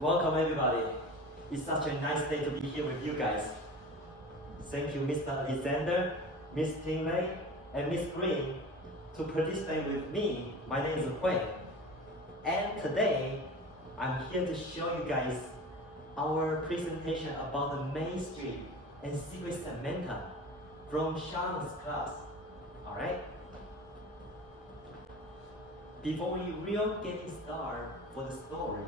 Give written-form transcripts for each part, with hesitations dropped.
Welcome everybody. It's such a nice day to be here with you guys. Thank you Mr. Alexander, Miss Tingley, and Miss Green to participate with me. My name is Hui. And today, I'm here to show you guys our presentation about the Main Street and Secret Samantha from Sean's class. Alright? Before we really getting started for the story,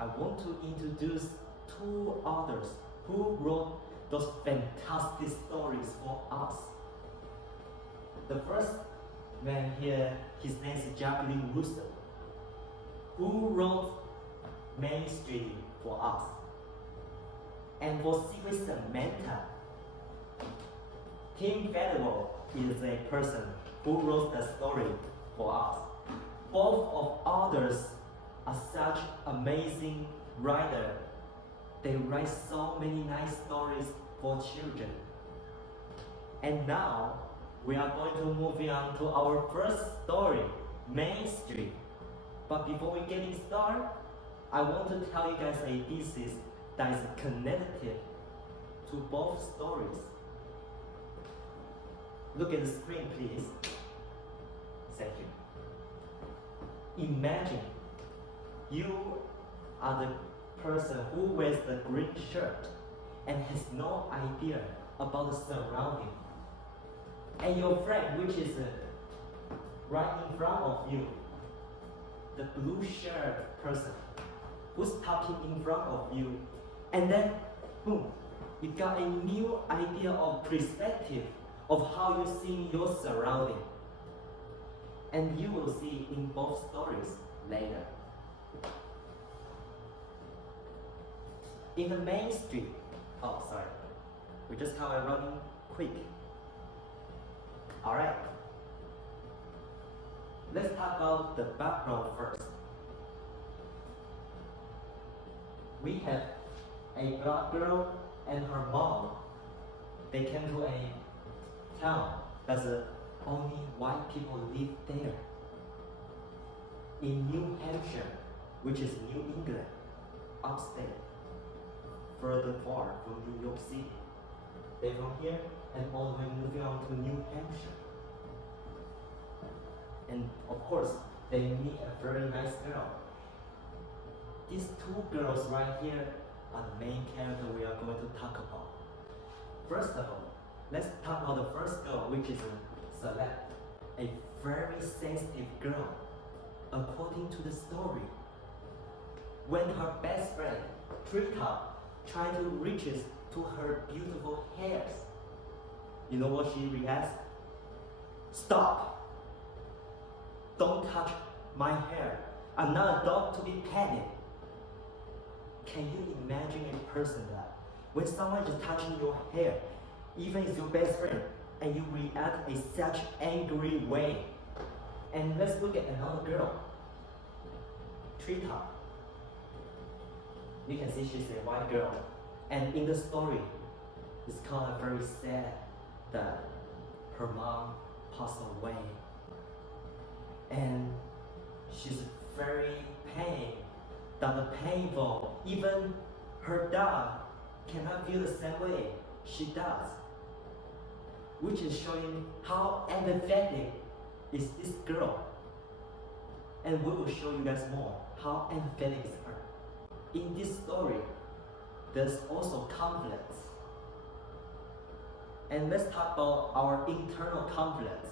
I want to introduce two authors who wrote those fantastic stories for us. The first man here, his name is Jacqueline Russo, who wrote Main Street for us. And for Secret Samantha, Tim Federal is a person who wrote the story for us. Both of authors are such amazing writer. They write so many nice stories for children. And now we are going to move on to our first story, Main Street. But before we get started, I want to tell you guys a thesis that is connected to both stories. Look at the screen, please. Thank you. Imagine you are the person who wears the green shirt and has no idea about the surrounding. And your friend, which is right in front of you, the blue shirt person who's talking in front of you, and then boom, you got a new idea of perspective of how you see your surrounding. And you will see in both stories later. In the Main Street, oh sorry, we just kind of running quick. Alright, let's talk about the background first. We have a black girl and her mom. They came to a town that's only white people live there. In New Hampshire, which is New England, upstate, further far from New York City. They're from here and all the way moving on to New Hampshire. And of course, they meet a very nice girl. These two girls right here are the main character we are going to talk about. First of all, let's talk about the first girl, which is Celeste, a very sensitive girl, according to the story. When her best friend, Treetop, tried to reach to her beautiful hairs, you know what she reacts? Stop! Don't touch my hair. I'm not a dog to be petted. Can you imagine a person that when someone is touching your hair, even if it's your best friend, and you react in such angry way? And let's look at another girl, Treetop. You can see she's a white girl, and in the story, it's kind of very sad that her mom passed away, and she's very pain. That the painful, even her dog cannot feel the same way she does, which is showing how empathetic is this girl. And we will show you guys more how empathetic is her. In this story, there's also conflicts. And let's talk about our internal conflicts.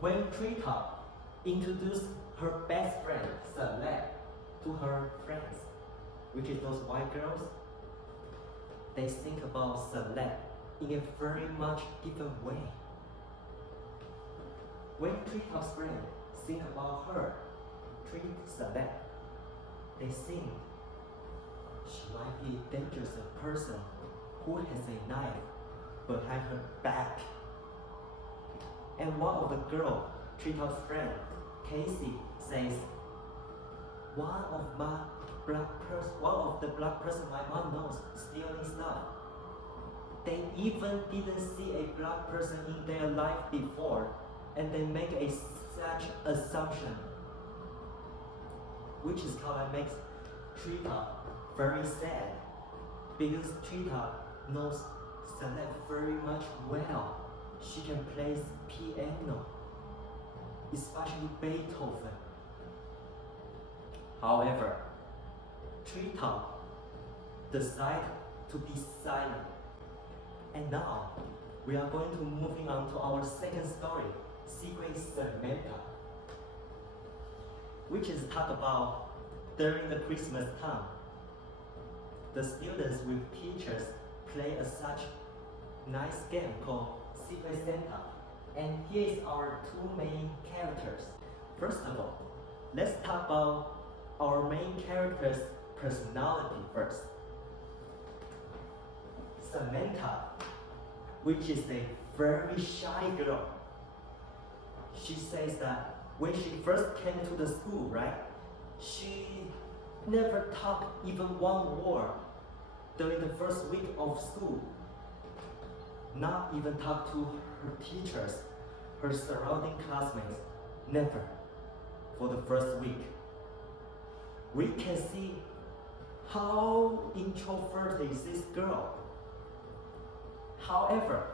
When Treetop introduced her best friend, Celeste, to her friends, which is those white girls, they think about Celeste in a very much different way. When Treetop's friends think about her, Celeste, they think she might be a dangerous person who has a knife behind her back. And one of the girls, Treetop's friend, Casey, says, one of the black person my mom knows stealing stuff. They even didn't see a black person in their life before, and they make such assumption. which is how I makes Trita very sad, because Trita knows Celeste very much well. She can play piano, especially Beethoven. However, Trita decided to be silent. And now, we are going to moving on to our second story, Secret Samantha, which is talk about during the Christmas time. The students with teachers play a such nice game called Secret Santa. And here is our two main characters. First of all, let's talk about our main character's personality first. Samantha, which is a very shy girl. She says that when she first came to the school, right, she never talked even one word during the first week of school. Not even talk to her teachers, her surrounding classmates, never for the first week. We can see how introverted is this girl. However,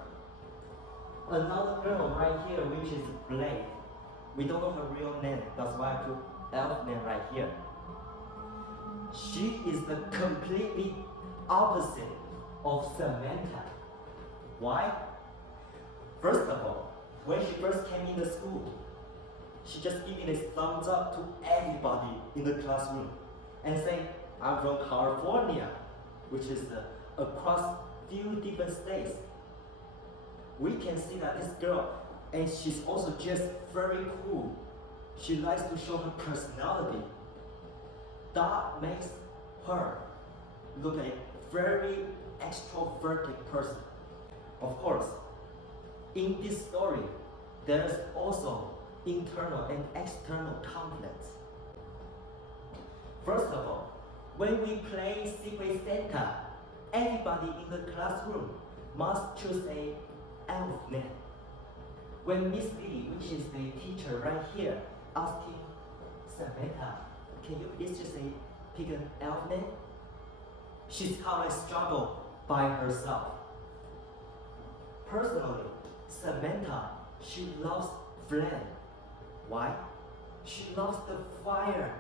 another girl right here, which is Blake, we don't know her real name, that's why I put elf name right here. She is the completely opposite of Samantha. Why? First of all, when she first came in the school, she just giving a thumbs up to everybody in the classroom and saying, I'm from California, which is across few different states. We can see that this girl, and she's also just very cool. She likes to show her personality. That makes her look like a very extroverted person. Of course, in this story, there is also internal and external conflicts. First of all, when we play Secret Santa, everybody in the classroom must choose a elf name. When Miss Lee, which is the teacher right here, asking Samantha, can you please just pick an elf name? She's kind of struggle by herself. Personally, Samantha, she loves flame. Why? She loves the fire,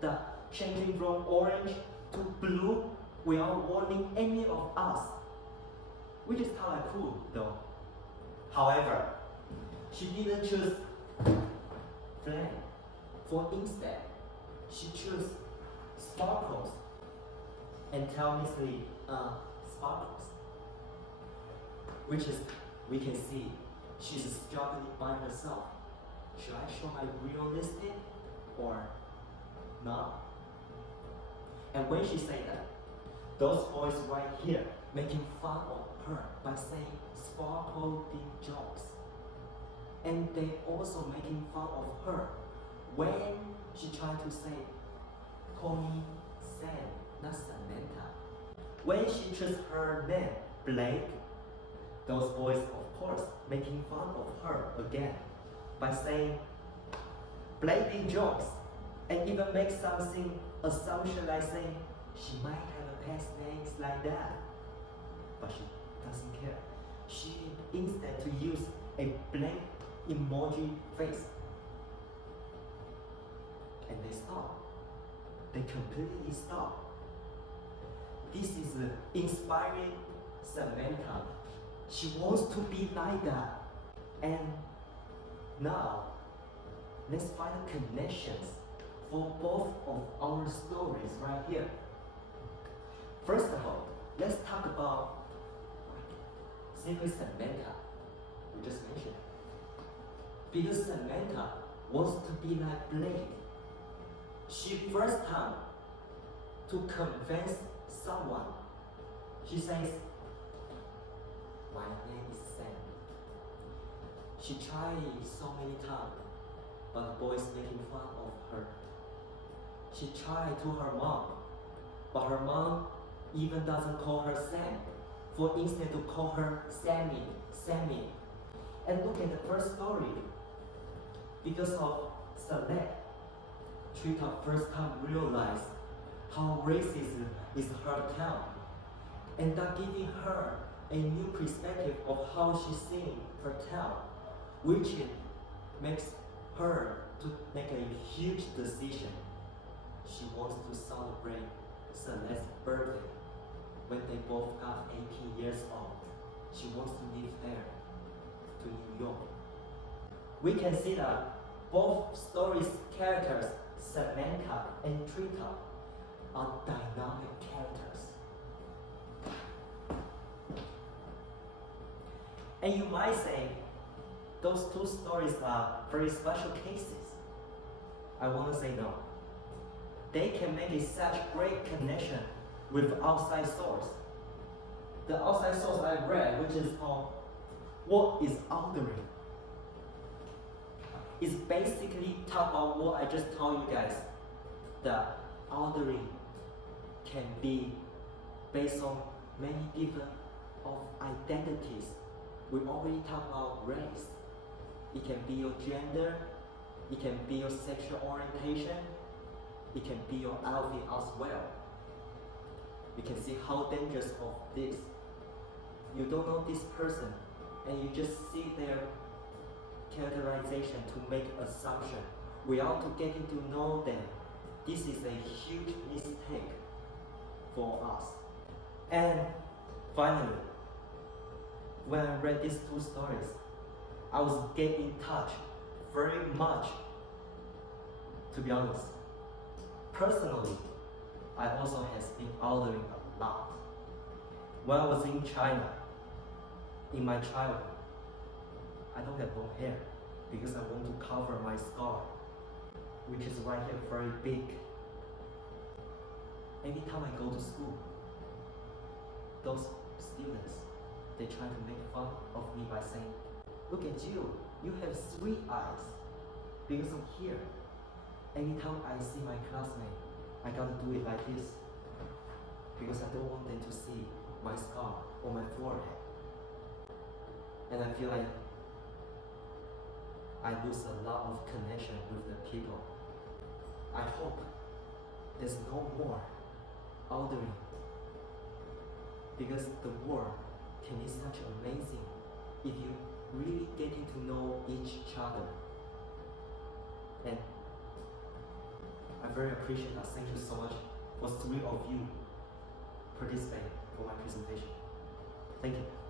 the changing from orange to blue without warning any of us, which is kind of cool though. However, she didn't choose flame. For instead, she chose sparkles and tell Miss Lee, sparkles. Which is, we can see, she's struggling by herself. Should I show my real lipstick or not? And when she said that, those boys right here making fun of her by saying sparkle deep jokes. And they also making fun of her when she tried to say, call me Sam, not Samantha. When she chose her name, Blake, those boys, of course, making fun of her again by saying blatant jokes and even make something assumption like saying she might have a past names like that. But she doesn't care. She instead to use a blank emoji face. And they stop. They completely stop. This is inspiring Samantha. She wants to be like that. And now, let's find connections for both of our stories right here. First of all, let's talk about Secret Samantha, we just mentioned. Because Samantha wants to be like Blake. She first time to convince someone. She says, my name is Sam. She tried so many times, but the boys making fun of her. She tried to her mom, but her mom even doesn't call her Sam, for instead to call her Sammy, Sammy. And look at the first story. Because of Celeste, Trita first time realized how racism is her town, and that giving her a new perspective of how she's seeing her town, which makes her to make a huge decision. She wants to celebrate Celeste's birthday when they both got 18 years old. She wants to live there, to New York. We can see that both stories' characters, Samantha and Trita, are dynamic characters. And you might say, those two stories are very special cases. I want to say no. They can make such great connection with outside source. The outside source I read, which is called What is Othering? It's basically talk about what I just told you guys. That othering can be based on many different of identities. We already talked about race. It can be your gender, it can be your sexual orientation, it can be your outfit as well. You can see how dangerous of this. You don't know this person, and you just see their characterization to make assumption. Without getting to know them, this is a huge mistake for us. And finally, when I read these two stories, I was getting in touch very much, to be honest. Personally, I also has been othering a lot. When I was in China, in my childhood, I don't have long hair because I want to cover my scar, which is right here very big. Every time I go to school, those students, they try to make fun of me by saying, "Look at you, you have 3 eyes because of here." Every time I see my classmate, I gotta do it like this because I don't want them to see my scar or my forehead. And I feel like I lose a lot of connection with the people. I hope there's no more othering, because the world can be such amazing if you really getting to know each other. And I very appreciate that. Thank you so much for 3 of you participating for my presentation. Thank you.